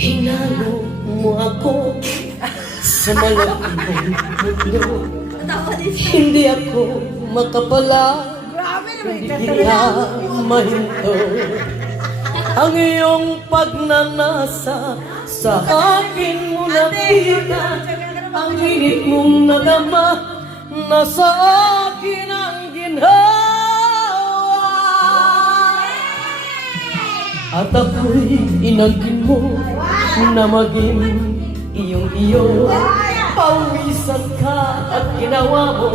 Hinalo mo ako sa malabing mundo. Hindi ako makapala. Hindi mahinto. Ang iyong pagnanasa Sa akin mo nakita Ang hinig mong nadama Nasa akin ang ginhawa. At ako'y inangkin mo na maging iyong iyo. Pawisan ka at ginawa mo.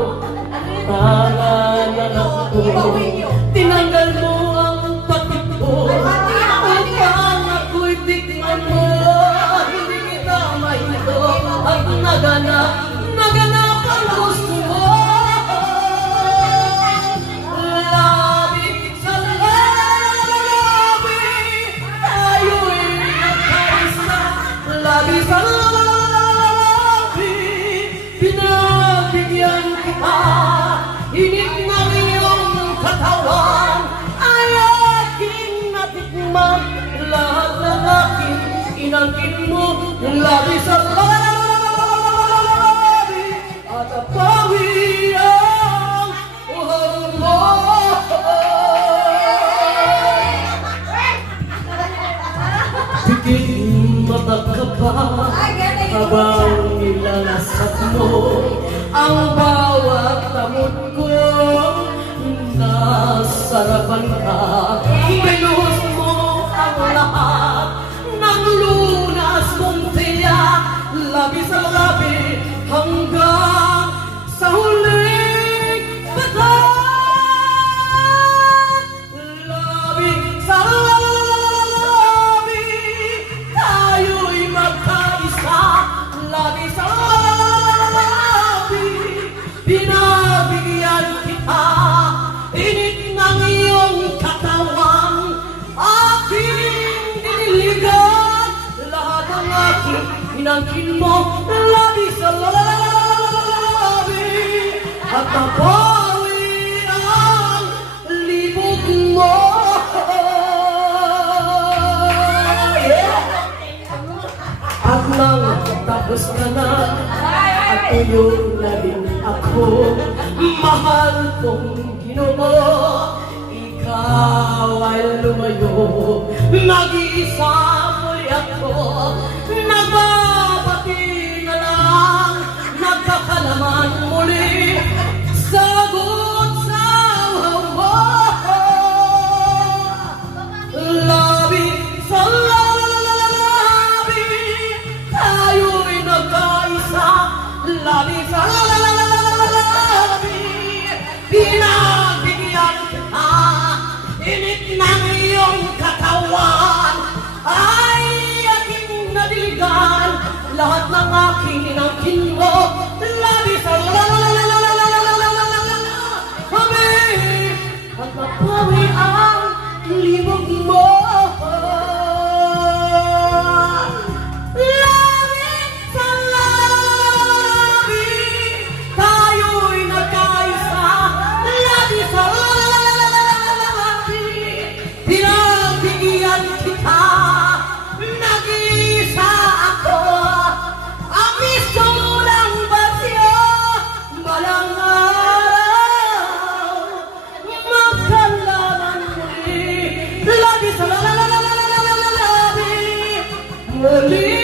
Nanganganak ko. Tinanggal mo ang pati ko. Upang ako'y tikman mo. Hindi kita mahito At naganap Pinagbigyan kita Init ng iyong katawan. Ay aking natikman Lahat ng aking inangkin mo Labi sa labi. At apawi ang uhal mo Pigil mata ka pa habang nilalasap mo ang bawat tamot ko Nasarapan ka, binuhos mo ang lahat ng lunas tapos ka na At tuyo na rin ako Mahal kong ginoo Ikaw ay lumayo Nag-iisa Lahat ng aking inangkin mo, labi sa labi, at mapawi ang libog mo. believe.